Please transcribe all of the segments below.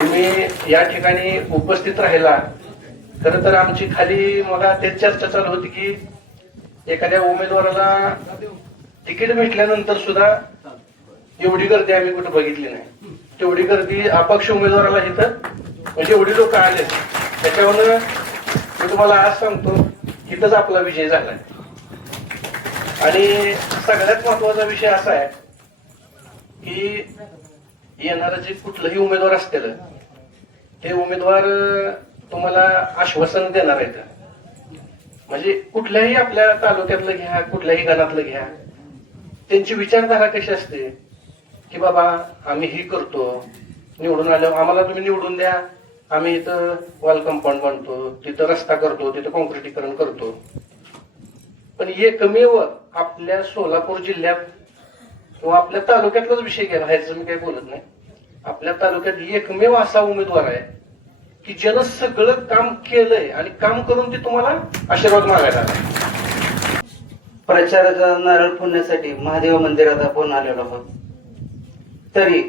तुम्ही या ठिकाणी उपस्थित राहिला खर तर आमची खाली मला तेच चर्चा चालू होती की एखाद्या उमेदवाराला तिकीट भेटल्यानंतर सुद्धा एवढी गर्दी आम्ही कुठे बघितली नाही. तेवढी गर्दी अपक्ष उमेदवाराला इथं म्हणजे एवढी लोक आले त्याच्यावरनं मी तुम्हाला आज सांगतो इथंच आपला विजय झाला. आणि सगळ्यात महत्त्वाचा विषय असा आहे की येणारं जे कुठलंही उमेदवार असतील हे उमेदवार तुम्हाला आश्वासन देणार आहेत. म्हणजे कुठल्याही आपल्या तालुक्यातलं घ्या कुठल्याही गणातलं घ्या. त्यांची विचारधारा कशी असते? की बाबा आम्ही ही करतो निवडून आलो आम्हाला तुम्ही निवडून द्या. आम्ही इथं वॉल कंपाऊंड बांधतो तिथं रस्ता करतो तिथं कॉन्क्रिटीकरण करतो. पण एकमेव आपल्या सोलापूर जिल्ह्यात किंवा आपल्या तालुक्यातलाच विषय घ्या बाहेरचं मी काही बोलत नाही. आपल्या तालुक्यात एकमेव असा उमेदवार आहे की ज्यानं सगळं काम केलंय आणि काम करून ते तुम्हाला आशीर्वाद मागायला प्रचाराचा नारळ फोडण्यासाठी महादेव मंदिरात आपण आलेलो आहोत. तरी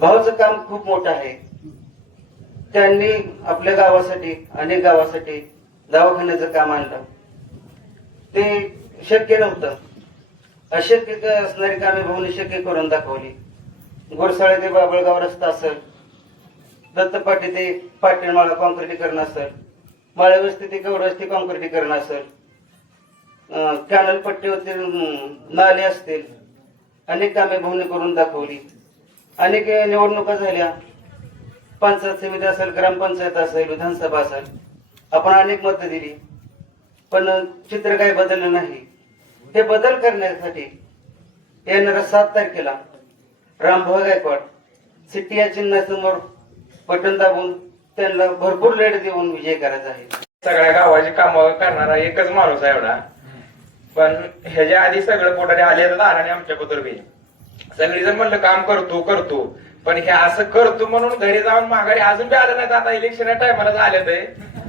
भावाचं काम खूप मोठं आहे. त्यांनी आपल्या गावासाठी अनेक गावासाठी दवाखान्याचं काम आणलं. ते शक्य नव्हतं. अशक्य असणारी कामे भाऊने शक्य करून दाखवली. गोरसाळे ते बाबळगाव रस्ता असेल दत्त पाटी ते पाटीलमाळा कॉन्क्रिटीकरण असेल. माळवस्ती ते गौडवस्ती कॉन्क्रिटीकरण असेल. कॅनल पट्टीवरती नाले असतील. अनेक कामे भूमी करून दाखवली. अनेक निवडणुका झाल्या. पंचायत समिती असेल ग्रामपंचायत असेल विधानसभा असेल. आपण अनेक मतं दिली. पण चित्र काही बदललं नाही. हे बदल करण्यासाठी येणाऱ्या सात तारखेला रामभाऊ गायकवाड सिटी या चिन्हासमोर बटन दाबून त्यांना भरपूर लेट देऊन विजय करायचा आहे. सगळ्या गावाची कामं करणारा एकच माणूस आहे एवढा. पण ह्याच्या आधी सगळं पोटाने आले आणि आमच्या बद्दल बी. सगळी जण म्हणलं काम करतो करतो पण हे असं करतो म्हणून घरी जाऊन माघारी अजून बी आलं नाही आता इलेक्शन टायमाला झालं ते.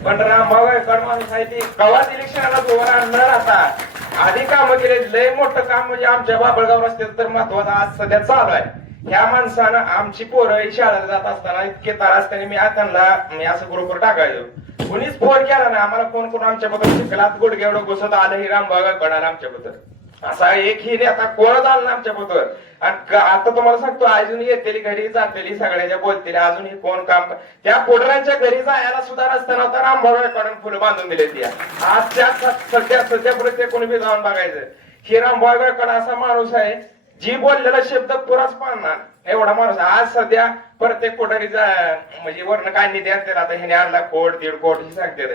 पण रामभाऊ गायकवाड माणूस आहे ती. कवाच इलेक्शनाला जोर आणणार आता. आधी कामं केले लय मोठं काम म्हणजे आमच्या बाबळगाव रस्त्यात तर महत्वाचं आज सध्या चालू आहे. ह्या माणसानं आमची पोरं शाळेला जात असताना इतके त्रास असताना मी त्यांना मी असं ग्रुपवर टाकायचो. कुणीच फोन केला ना आम्हाला फोन करून आमच्याबद्दल चिखलात गुडघे एवढं घुसत आलं ही रामबागा कळणार आमच्याबद्दल असा एक ही आता कोणच आलं ना आमच्याबद्दल आणि आता तुम्हाला सांगतो अजून येतेली घरी जातेली सगळ्याच्या बोलतेली अजूनही कोण काम त्या पोटरांच्या घरी जायला सुद्धा रस्ता नव्हता. रामबागा कडून फुलं बांधून दिले ती. आज त्या स- सध्या सध्या प्रत्येक कोणी बी जाऊन बघायचं. ही रामबागाकडे असा माणूस आहे. जी बोललेला शब्द पुराच पाळणार. एवढा माणूस आज सध्या प्रत्येक कोठारीचा म्हणजे वर्ण काय निधी असते आता ह्याने आणला कोट दीड कोट हे सांगते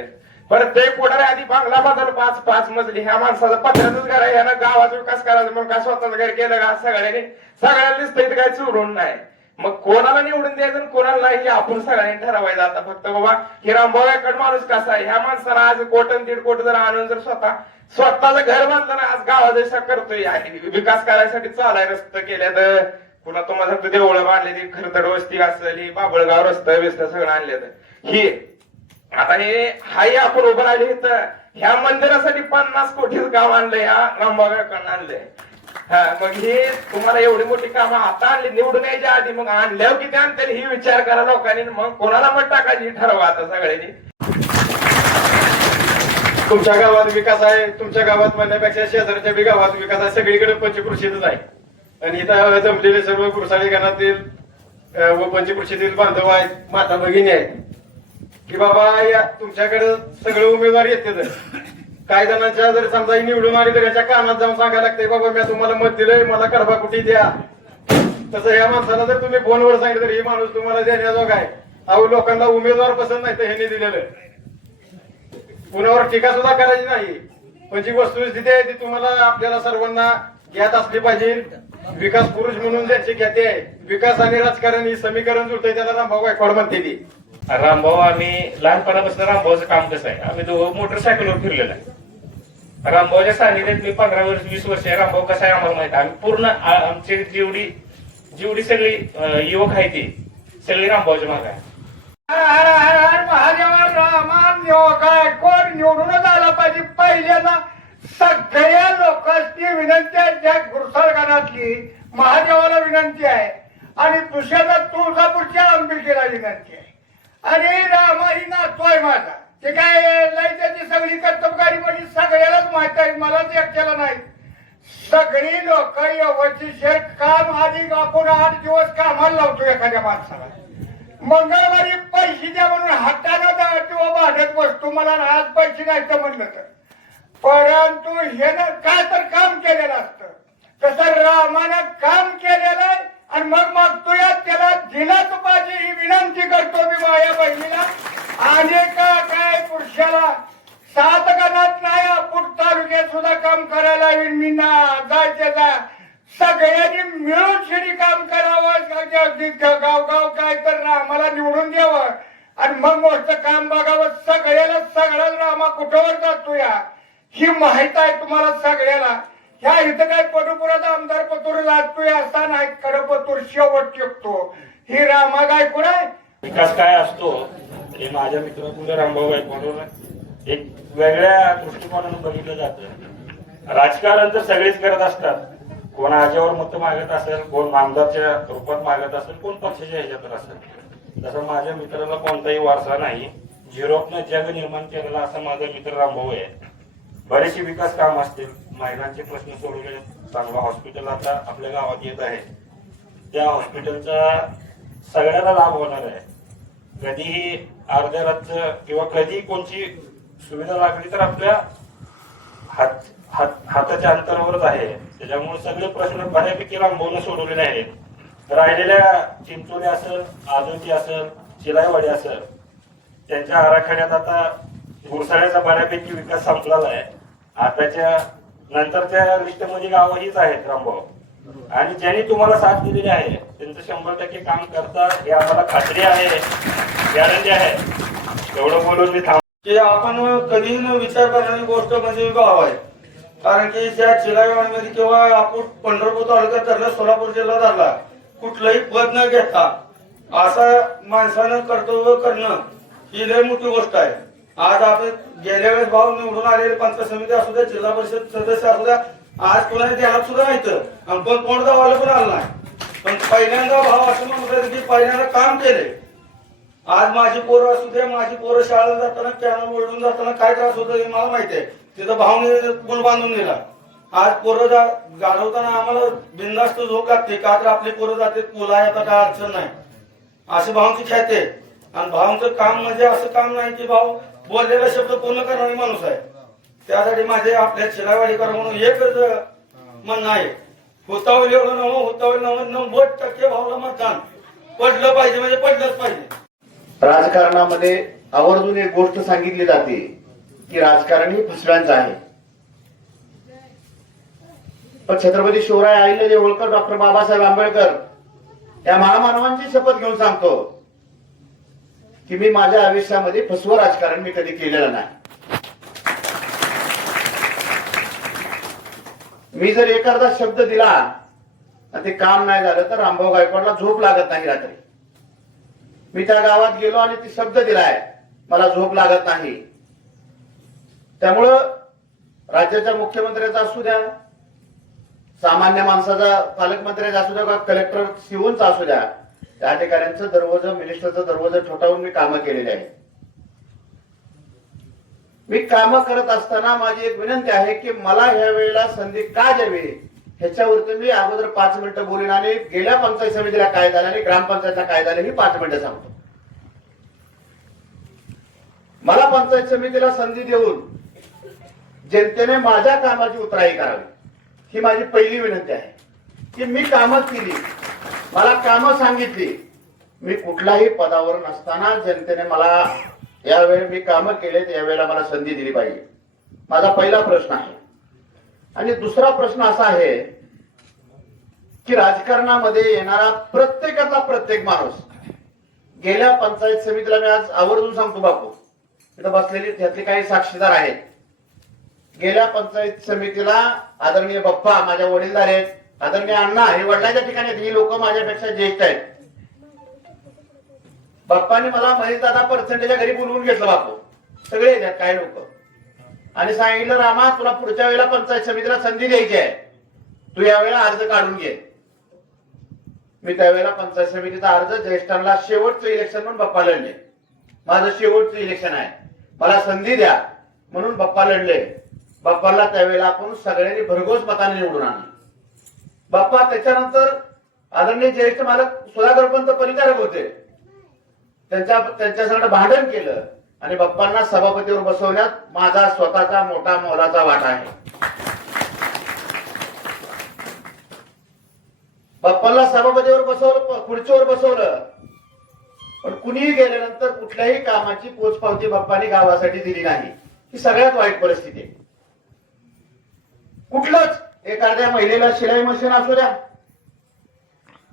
प्रत्येक कोठारी आधी बांगला बांधल पाच पाच मजली. ह्या माणसाचा पत्र्याचंच घर आहे ह्यानं गावाचा विकास करायचा म्हणून काय स्वतःच घर केलं का? सगळ्यांनी सगळ्यांना दिसतंय काय चुरून नाही. मग कोणाला निवडून द्यायचं आणि कोणाला नाही हे आपण सगळ्यांनी ठरवायचं. आता फक्त बाबा हे माणूस कसा आहे? ह्या माणसाला आज कोटन दीड कोट जर आणून जर स्वतः स्वतःचं घर बांधताना आज गावाचा जसा करतोय. आणि विकास करायसाठी चालाय रस्ते केल्या तर पुन्हा तुम्हाला फक्त देवळं बांधले ती खरतड वस्ती असेल ही बाबळगाव रस्त व्यस्त सगळं आणले तर आता हे हाही आपण उभं राहिले तर ह्या मंदिरासाठी पन्नास कोटीच गाव आणलंय ह्या रामबागाकडनं आणलंय. हा मग हे तुम्हाला एवढी मोठी कामं आता आणली निवडून यायच्या आधी मग आणल्यावर किती आणतील ही विचार करा लोकांनी. मग कोणाला मत टाकायची ठरवा आता सगळ्यांनी. तुमच्या गावात विकास आहे तुमच्या गावात म्हणण्यापेक्षा शेजारच्या बी गावात विकास आहे. सगळीकडे पंचकृषीतच आहे. आणि इथं जमलेले सर्व गुरुसाळी गणातील व पंचकृषीतील बांधव आहेत माता भगिनी आहेत. की बाबा या तुमच्याकडे सगळे उमेदवार येते काही जणांच्या जर समजा निवडून आली तर याच्या कानात जाऊन सांगायला लागते बाबा मी तुम्हाला मत दिलंय मला कडबा कुठे द्या? तसं या माणसाला जर तुम्ही फोनवर सांगितलं तर हे माणूस तुम्हाला देण्याजोग आहे. अहो लोकांना उमेदवार पसंत नाही तर ह्यांनी दिलेलं कुणावर टीका सुद्धा करायची नाही. पण जी वस्तुस्थिती आहे ती तुम्हाला आपल्याला सर्वांना ज्ञात असली पाहिजे. विकास पुरुष म्हणून ज्यांची ख्याती आहे विकास आणि राजकारण ही समीकरण जुळतंय त्याला रामभाऊ गायकवाड म्हणते ती रामभाऊ आम्ही लहानपणापासून रामभाऊचं काम कसं आहे? आम्ही दोघं मोटरसायकलवर फिरलेलो आहे. रामभाऊच्या सानिध्यात मी पंधरा वर्ष वीस वर्ष आहे. रामभाऊ कसा आहे आम्हाला माहिती आम्ही पूर्ण आमची जेवढी जेवढी सगळी युवक आहे ती सगळी रामभाऊच्या मागे आहे. कोण निवडूनच आला पाहिजे? पहिल्यांदा सगळ्या लोकांची विनंती आहे ज्या गुरसाळगानातली महादेवाला विनंती आहे. आणि दुसऱ्याचा तुळजापूरच्या अंबिकेला विनंती आहे. आणि रामा ही नातोय माझा. ते काय लय त्याची सगळी कर्तबकारी म्हणजे सगळ्यालाच माहीत आहे मलाच एकट्याला नाही. सगळी लोक यवची शेत काम आधी आपण आठ दिवस कामाला लावतो एखाद्या माणसाला. मंगळवारी पैसे द्या म्हणून हाताने जा किंवा भांडत बसतो. मला आज पैसे द्यायचं म्हणलं तर. परंतु हे ना काय तर काम केलेलं असतं. तसं रामानं काम केलेलं आहे आणि मग मागतोय त्याला दिलाच पाहिजे ही विनंती करतो मी माझ्या बहिणीला. आणि का काय पुरुषाला सात गणात नाही आपण तालुक्यात सुद्धा काम करायला हवी मी ना जायचे जा. सगळ्यांनी मिळून शिडी काम करावं गाव गाव काय तर रामाला निवडून द्यावं. आणि मग मोठं काम बघावं. सगळ्याला सगळ्याला रामा कुठवर जातो या ही माहीत आहे तुम्हाला सगळ्याला. ह्या इथं काय पडुपुराचा आमदार पतूर जातो असा नाही. कडपतूर शेवट टिकतो ही रामा गायकूड आहे? विकास काय असतो हे माझ्या मित्रातून रामभाऊ गायकवाडवर एक वेगळ्या दृष्टिकोनानं बघितलं जातं. राजकारण तर सगळेच करत असतात. कोण आज्यावर मत मागत असेल कोण आमदारच्या रूपात मागत असेल कोण पक्षाच्या ह्याच्यात असेल. तसं माझ्या मित्राला कोणताही वारसा नाही. झिरोपनं जग निर्माण केलेला असा माझा मित्र रामभाऊ आहे. बरेचसे विकास काम असतील. महिलांचे प्रश्न सोडवले चांगलं हॉस्पिटल आता आपल्या गावात येत आहे. त्या हॉस्पिटलचा सगळ्याला लाभ होणार आहे. कधीही अर्ध्या रात्र किंवा कधी कोणची सुविधा लागली तर आपल्या हात हात हाताच्या अंतरावरच आहे. त्याच्यामुळे सगळे प्रश्न बऱ्यापैकी लांबवून सोडवलेले आहेत. राहिलेल्या चिंचोली असेल आजोती असेल चिलाईवाडी असेल त्यांच्या आराखड्यात आता गुरसाळ्याचा बऱ्यापैकी विकास संपलेला आहे. आताच्या नंतरच्या लिस्टमध्ये गावं हीच आहेत रामभाऊ. आणि ज्यांनी तुम्हाला साथ दिलेली आहे त्यांचं शंभर टक्के काम करतात हे आम्हाला खात्री आहे गॅरंटी आहे. एवढं बोलून मी थांब की आपण कधी न विचार करणारी गोष्ट म्हणजे गाव आहे. कारण की ज्या चिलागावांमध्ये किंवा आपण पंढरपूर तालुक्यात धरला सोलापूर जिल्हा धरला कुठलंही पद न घेता असं माणसानं कर्तव्य करणं ही लय मोठी गोष्ट आहे. आज आपण गेल्या वेळेस भाव निवडून आलेले पंचायत समिती असू द्या जिल्हा परिषद सदस्य असू द्या आज कुणाला ध्यानात सुद्धा नाही तर आणि पण कोण गावाला पण आला नाही. पण पहिल्यांदा भाव असं म्हणत की पहिल्यांदा काम केले आज माझी पोरं असू दे माझी पोरं शाळेला जाताना कॅनल ओढून जाताना काय त्रास होतो हे मला माहिती आहे. तिथं भावने गुण बांधून नेला. आज पोरं जा आम्हाला बिंदास्त झोप लागते. का तर आपली पोरं जाते तुला आता काय अडचण नाही. अशी भावांची ख्याती आहे. आणि भावांचं काम म्हणजे असं काम नाही की भाऊ बोललेला शब्द पूर्ण करणारी माणूस आहे. त्यासाठी माझे आपल्या शिलावाडीकर म्हणून एकच म्हणणं आहे. होतावल एवढं नव्हतं होतावल नव्हतं नव्वद टक्के भावला मतदान पडलं पाहिजे म्हणजे पडलंच पाहिजे. राजकारणामध्ये आवर्जून एक गोष्ट सांगितली जाते की राजकारण ही फसव्यांचं आहे. पण छत्रपती शिवराय आईले होळकर डॉक्टर बाबासाहेब आंबेडकर या महामानवांची शपथ घेऊन सांगतो की मी माझ्या आयुष्यामध्ये फसवं राजकारण मी कधी केलेलं नाही. मी जर एखादा शब्द दिला ते काम नाही झालं तर रामभाऊ गायकवाडला झोप लागत नाही रात्री. मी त्या गावात गेलो आणि ती शब्द दिलाय. मला झोप लागत नाही. त्यामुळं राज्याच्या मुख्यमंत्र्याचा असू द्या सामान्य माणसाचा पालकमंत्र्याचा असू द्या किंवा कलेक्टर शिवूनचा असू द्या त्या अधिकाऱ्यांचं दरवाजा मिनिस्टरचं दरवाजा ठोठावून मी कामं केलेली आहे मी कामं करत असताना माझी एक विनंती आहे की मला ह्या वेळेला संधी का द्यावी? ह्याच्यावरती मी अगोदर पाच मिनिटं बोलेन आणि गेल्या पंचायत समितीला काय झालं आणि ग्रामपंचायतला काय झालं ही पाच मिनिटं सांगतो. मला पंचायत समितीला संधी देऊन जनतेने माझ्या कामाची उतराई करावी. ही माझी पहिली विनंती आहे. की मी कामं केली मला कामं सांगितली मी कुठलाही पदावर नसताना जनतेने मला यावेळी मी कामं केलेत यावेळेला मला संधी दिली पाहिजे. माझा पहिला प्रश्न आहे. आणि दुसरा प्रश्न असा आहे की राजकारणामध्ये येणारा प्रत्येकाचा प्रत्येक माणूस गेल्या पंचायत समितीला मी आज आवर्जून सांगतो बापू इथं बसलेली त्यातले काही साक्षीदार आहेत. गेल्या पंचायत समितीला आदरणीय बाप्पा माझ्या वडीलधारे आहेत. आदरणीय अण्णा हे वडिलांच्या ठिकाणी आहेत. ही लोक माझ्यापेक्षा ज्येष्ठ आहेत. बाप्पांनी मला महेशदादा पर्सेंटेजच्या घरी बोलवून घेतलं बापू. सगळे येतात काय लोक. आणि सांगितलं रामा तुला पुढच्या वेळेला पंचायत समितीला संधी द्यायची आहे. तू यावेळेला अर्ज काढून घे. मी त्यावेळेला पंचायत समितीचा अर्ज ज्येष्ठांना शेवटचं इलेक्शन म्हणून बाप्पा लढले माझं शेवटचं इलेक्शन आहे. मला संधी द्या. म्हणून बाप्पा लढले. बाप्पाला त्यावेळेला आपण सगळ्यांनी भरघोस मताने निवडून आणलं. बाप्पा त्याच्यानंतर आदरणीय ज्येष्ठ मालक सुधाकरपंत परिचारक होते. त्यांच्या त्यांच्यासंग भांडण केलं आणि बाप्पांना सभापतीवर बसवण्यात माझा स्वतःचा मोठा मोलाचा वाटा आहे. बाप्पाला सभापतीवर बसवलं खुर्चीवर बसवलं. पण कुणीही गेल्यानंतर कुठल्याही कामाची पोचपावती बाप्पाने गावासाठी दिली नाही. ही सगळ्यात वाईट परिस्थिती आहे. कुठलंच एखाद्या महिलेला शिलाई मशीन असू द्या.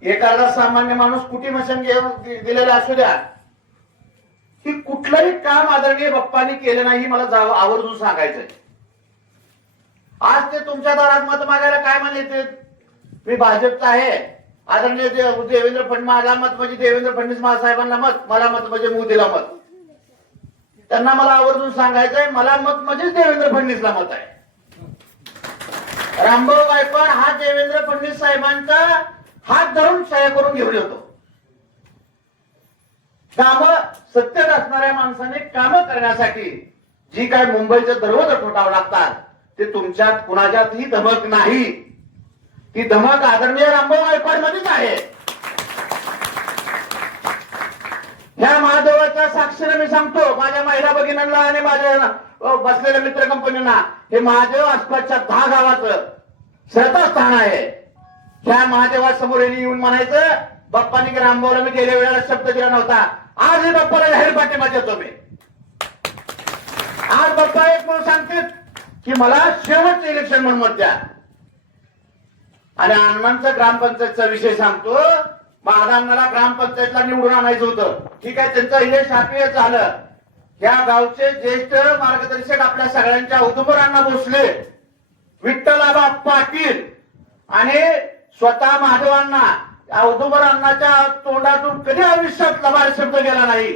एखादा सामान्य माणूस कुटी मशीन दिलेला असू द्या. की कुठलंही काम आदरणीय बाप्पाने केलं नाही मला जाव आवर्जून सांगायचंय आज ते तुमच्या दारात मत मागायला काय म्हणले ते? मी भाजपचा आहे. आदरणीय देवेंद्र फडणवीस माझा मत म्हणजे देवेंद्र फडणवीस महासाहेबांना मत मला मत म्हणजे मोदीला मत. त्यांना मला आवर्जून सांगायचंय मला मत म्हणजे देवेंद्र फडणवीसला मत आहे. रामभाऊ गायकवाड हा देवेंद्र फडणवीस साहेबांचा हात धरून सह्या करून घेऊन येतो. काम सत्यत असणाऱ्या माणसाने काम करण्यासाठी जी काय मुंबईचे दरवाजे ठोठावं लागतात ते तुमच्यात कुणाच्यातही धमक नाही. ती धमक आदरणीय रामभाऊ गायकवाड मध्येच आहे. ह्या महादेवाच्या साक्षीने मी सांगतो माझ्या महिला भगिनींना आणि माझ्या बसलेल्या मित्र कंपनींना हे महादेव आसपासच्या दहा गावाचं श्रद्धास्थान आहे. ह्या महादेवासमोर येऊन म्हणायचं बाप्पानी की रामभाऊला मी गेल्या वेळेला शब्द दिला नव्हता. आज हे बाप्पाला जाहीर पाठिंबा देतो मी. आज बाप्पा एक म्हणून सांगतील की मला शेवटचं इलेक्शन म्हणून मत द्या आणि अण्णांचा ग्रामपंचायतचा विषय सांगतो. माझा ग्रामपंचायतला निवडून आणायचं होतं. ठीक आहे त्यांचं हे शापीय झालं. या गावचे ज्येष्ठ मार्गदर्शक आपल्या सगळ्यांच्या औदुंबरांना बसले विठ्ठलाबा पाटील आणि स्वतः महादेवांना औदुंबर अण्णाच्या तोंडातून कधी आयुष्यात लबार शब्द गेला नाही?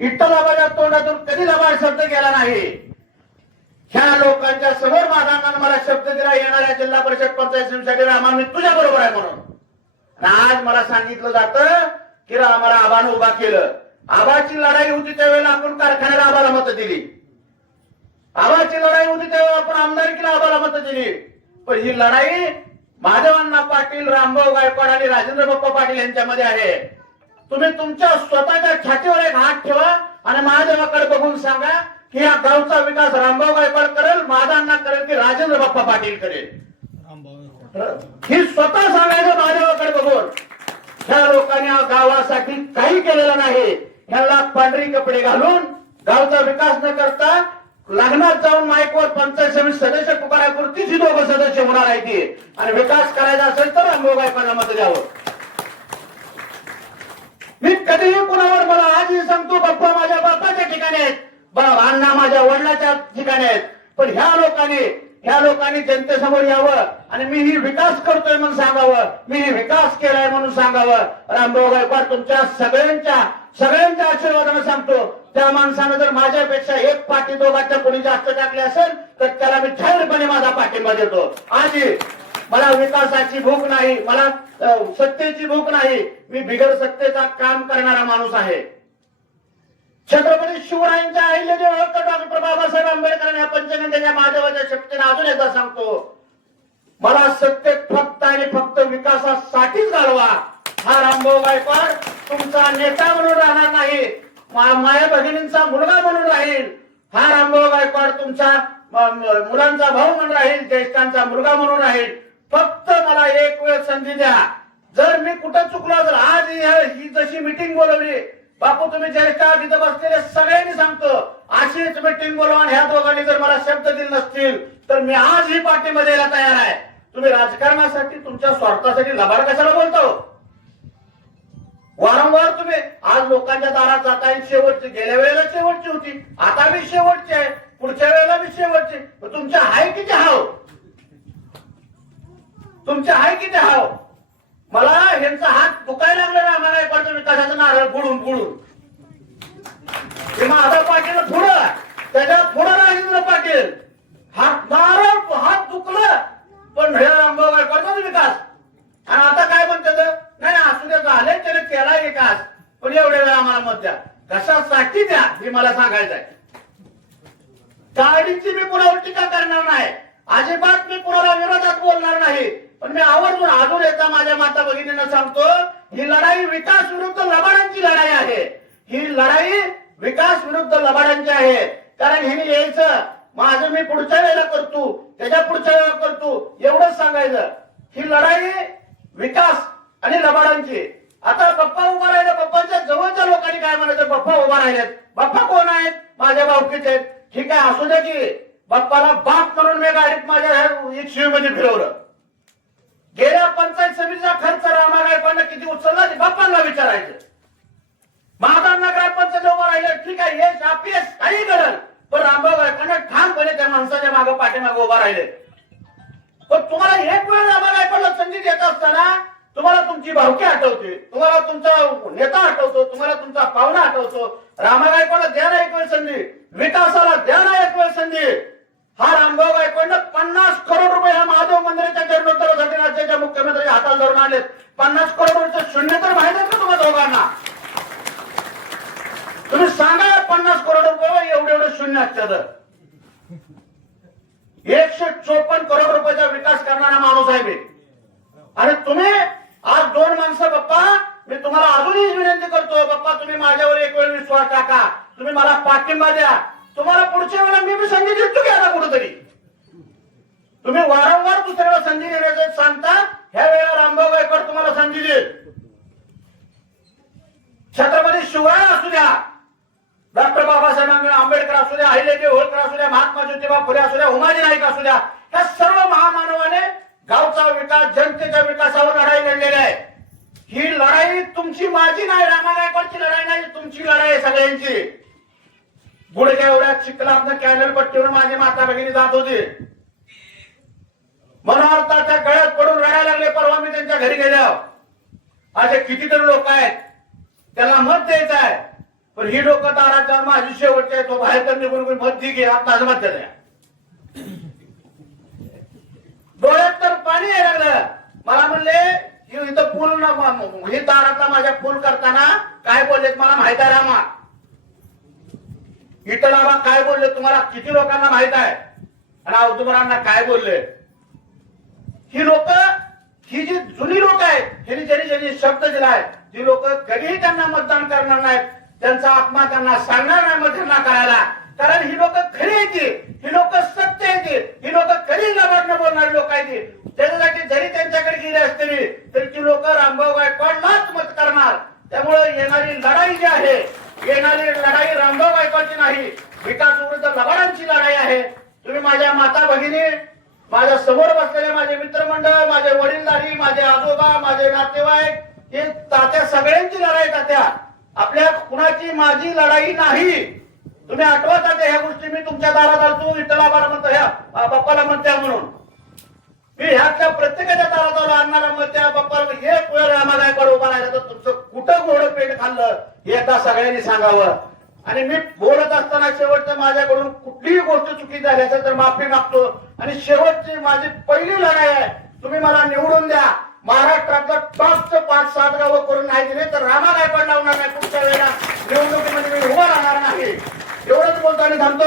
विठ्ठलाबाच्या तोंडातून कधी लबार शब्द गेला नाही? ह्या लोकांच्या समोर माझा मला शब्द दिला येणाऱ्या जिल्हा परिषद पंचायत समितीसाठी रामा मी तुझ्या बरोबर आहे म्हणून. आणि आज मला सांगितलं जातं की आम्हाला आबानं उभा केलं. आबाची लढाई होती त्यावेळेला आपण कारखान्याला आबाला मतं दिली. आबाची लढाई होती त्यावेळेला आपण आमदारकीला आबाला मतं दिली. पण ही लढाई माधवांना पाटील रामभाऊ गायकवाड आणि राजेंद्र बाप्पा पाटील यांच्यामध्ये आहे. तुम्ही तुमच्या स्वतःच्या छातीवर एक हात ठेवा आणि महादेवाकडे बघून सांगा की या गावचा विकास रामभाऊ गायकवाड करेल महादांना करेल की राजेंद्र बाप्पा पाटील करेल. ही स्वतः सांगायचं महादेवाकडे बघून. ह्या लोकांनी गावासाठी काही केलेलं नाही. ह्याला पांढरी कपडे घालून गावचा विकास न करता लग्नात जाऊन माईकवर पंचायत समिती सदस्य पुकारापुरतीच ही दोघं सदस्य होणार आहे ती आणि विकास करायचा असेल तर रामभाऊ मत द्यावं. मी कधीही कुणावर मला आजही सांगतो बाप्पा माझ्या बापाच्या ठिकाणी आहेत. बा- अण्णा माझ्या वडिलाच्या ठिकाणी आहेत. पण ह्या लोकांनी ह्या लोकांनी जनतेसमोर यावं आणि मी ही विकास करतोय म्हणून सांगावं. मी ही विकास केलाय म्हणून सांगावं. रामभाऊ गायकवाड तुमच्या सगळ्यांच्या सगळ्यांच्या आशीर्वादाने सांगतो. त्या माणसानं जर माझ्यापेक्षा एक पाठी दोघांच्या कोणी जास्त टाकले असेल तर त्याला मी जाहीरपणे माझा पाठिंबा देतो. आजी मला विकासाची भूक नाही मला सत्तेची भूक नाही. मी बिगर सत्तेचा काम करणारा माणूस आहे. छत्रपती शिवरायांच्या आईला जे ओळखतो डॉक्टर बाबासाहेब आंबेडकर या पंचगंगेच्या महादेवाच्या शक्तीने अजून एकदा सांगतो. मला सत्तेत फक्त आणि फक्त विकासासाठीच घालवा. हा रामभाऊ गायकवाड तुमचा नेता म्हणून राहणार नाही. माया भगिनींचा मुलगा म्हणून राहील. हा रामभाऊ गायकवाड तुमचा मुलांचा भाऊ म्हणून राहील ज्येष्ठांचा मुलगा म्हणून राहील. फक्त मला एक वेळ संधी द्या. जर मी कुठं चुकलो तर आज ही ही जशी मिटिंग बोलवली बापू तुम्ही ज्येष्ठ तिथं बसलेले सगळ्यांनी सांगतो. अशीच मिटिंग बोलवून ह्या दोघांनी जर मला शब्द दिले नसतील तर मी आज ही पार्टीमध्ये यायला तयार आहे. तुम्ही राजकारणासाठी तुमच्या स्वार्थासाठी लबाड कशाला बोलतो? वारंवार तुम्ही आज लोकांच्या दारात जाताय शेवटची गेल्या वेळेला शेवटची होती. आता मी शेवटची आहे. पुढच्या वेळेला मी शेवटची तुमच्या हाय किती हाव? तुमच्या हाय किती हाव? मला यांचा हात दुखायला लागला ना मला एक विकासाचं नारळ फोडून फोडून माझा पाटील पुढं त्याच्यात पुढं राजेंद्र पाटील. हात नारळ हात दुखलं पण हे रामभाऊ विकास. आणि आता काय म्हणतात? नाही असू दे झाले त्याने केला विकास. पण एवढे वेळा आम्हाला मत द्या. कशासाठी द्या हे मला सांगायचंय. गाडीची मी कुणावर टीका करणार नाही. अजिबात मी कुणाला विरोधात बोलणार नाही. पण मी आवर्जून अजून एकदा माझ्या माता भगिनींना सांगतो ही लढाई विकास विरुद्ध लबाडांची लढाई आहे ही लढाई विकास विरुद्ध लबाडांची आहे कारण हे यायचं माझं मी पुढच्या वेळेला करतो त्याच्या पुढच्या वेळेला करतो एवढंच सांगायचं ही लढाई विकास आणि लबाडांची आता पप्पा उभा राहिला पप्पाच्या जवळच्या लोकांनी काय म्हणायचं पप्पा उभा राहिलेत बाप्पा कोण आहेत माझ्या बाबतीत आहेत ठीक आहे असू दे की बाप्पाला बाप म्हणून मी गाडीत माझ्या शिवमध्ये फिरवलं गेल्या पंचायत समितीचा खर्च रामा गायकवाडनं किती उचलला ते बाप्पांना विचारायचं. महादार नगरपंचायत उभं राहिलं ठीक आहे यश अपयश काही गरज. पण रामभाऊ गायकवाडनं ठामपणे त्या माणसाच्या मागे पाठीमागे उभा राहिले. पण तुम्हाला एक वेळ रामा गायकवाडला संधी देत असताना तुम्हाला तुमची भावकी आठवते तुम्हाला तुमचा नेता आठवतो तुम्हाला तुमचा पाहुणा आठवतो. रामा गायकवाडला द्या ना एक वेळ संधी. विकासाला द्या ना एक वेळ संधी. हा रामभाऊ गायकवाडनं पन्नास करोड रुपये ह्या महादेव मंदिराच्या जीर्णोत्तरासाठी राज्याच्या मुख्यमंत्री हातात धरून आले पन्नास करोड रुपये शून्य तर माहीत आहे का तुम्हाला दोघांना? तुम्ही सांगा पन्नास करोड रुपये एवढे एवढे शून्य असतात एकशे चोपन्न करोड रुपयाचा विकास करणारा माणूस आहे मी. आणि तुम्ही आज दोन माणसं बाप्पा मी तुम्हाला अजूनही विनंती करतो बाप्पा तुम्ही माझ्यावर एक वेळ विश्वास टाका. तुम्ही मला पाठिंबा द्या. तुम्हाला पुढच्या वेळेला मी संधी देतो की आता कुठेतरी? तुम्ही वारंवार दुसऱ्याला संधी देण्याचं सांगता ह्या वेळेला रामभाऊ गायकवाड तुम्हाला संधी देईल. छत्रपती शिवराय असू द्या डॉक्टर बाबासाहेब आंबेडकर असू द्या अहिल्यादेवी होळकर असू द्या महात्मा ज्योतिबा फुले असू द्या उमाजी नाईक असू द्या या सर्व महामानवाने गावचा विकास जनतेच्या विकासावर लढाई लढलेली आहे. ही लढाई तुमची माझी नाही रामा गायकवाडची लढाई नाही तुमची लढाई आहे सगळ्यांची. गुडघ्या एवढ्या चिखलातनं कॅनल पट्टीवर माझी माता भगिनी जात होती. मनोहरताच्या गळ्यात पडून रडायला लागले परवा मी त्यांच्या घरी गेल्या असे कितीतरी लोक आहेत. त्याला मत द्यायचं आहे. पण ही लोक दाराच्या माझी शेवटचे आहे तो बाहेर तर निघून मत दि घे आता मत द्या डोळ्यात तर पाणी यायला लागलं. मला म्हणले की इथं पूल ही दारातला माझ्या पूल करताना काय बोललेत? मला माहीत आहे रामा. इटलाबा काय बोलले तुम्हाला? किती लोकांना माहीत आहे? आणि काय बोलले? ही लोक ही जी जुनी लोक आहेत ह्यांनी ज्यांनी ज्यांनी शब्द दिलाय ती लोक कधीही त्यांना मतदान करणार नाहीत. त्यांचा आत्मा त्यांना सांगणार नाही मतदान त्यांना करायला. कारण ही लोक खरी येतील ही लोक सत्य येतील ही लोक कधी न बोलणारी लोक आहेत त्याच्यासाठी जरी त्यांच्याकडे गेले असतील तरी ती लोक रामभाऊ गायकवाडलाच मत करणार. त्यामुळे येणारी लढाई जी आहे येणारी लढाई रामभाऊ गायकवाडची नाही. विकास विरुद्ध लबाडांची लढाई आहे. तुम्ही माझ्या माता भगिनी माझ्यासमोर बसलेले माझे मित्रमंडळ माझे वडीलधारी माझे आजोबा माझे नातेवाईक हे तात्या सगळ्यांची लढाई तात्या. आपल्या कुणाची माझी लढाई नाही. तुम्ही आठवा तात्या ह्या गोष्टी मी तुमच्या दारात आलतो विठ्ठलाबाला म्हणतो ह्या बाप्पाला म्हणत्या म्हणून. मी ह्यातल्या प्रत्येकाच्या दारात आलो अण्णाला म्हणत्या बाप्पाला हे वेळ आम्हाला गायकवाड उभा राहिला तर तुमचं कुठं घोडं पेट खाल्लं? हे एकदा सगळ्यांनी सांगावं. आणि मी बोलत असताना शेवटचं माझ्याकडून कुठलीही गोष्ट चुकी झाली असेल तर माफी मागतो. आणि शेवटची माझी पहिली लढाई आहे. तुम्ही मला निवडून द्या. महाराष्ट्रातलं टॉपचं पाच सात गावं करून नाही दिले तर रामा गायकवाड लावणार नाही. पुढच्या वेळेला निवडणुकीमध्ये मी उभा राहणार नाही. एवढंच बोलतो आणि थांबतो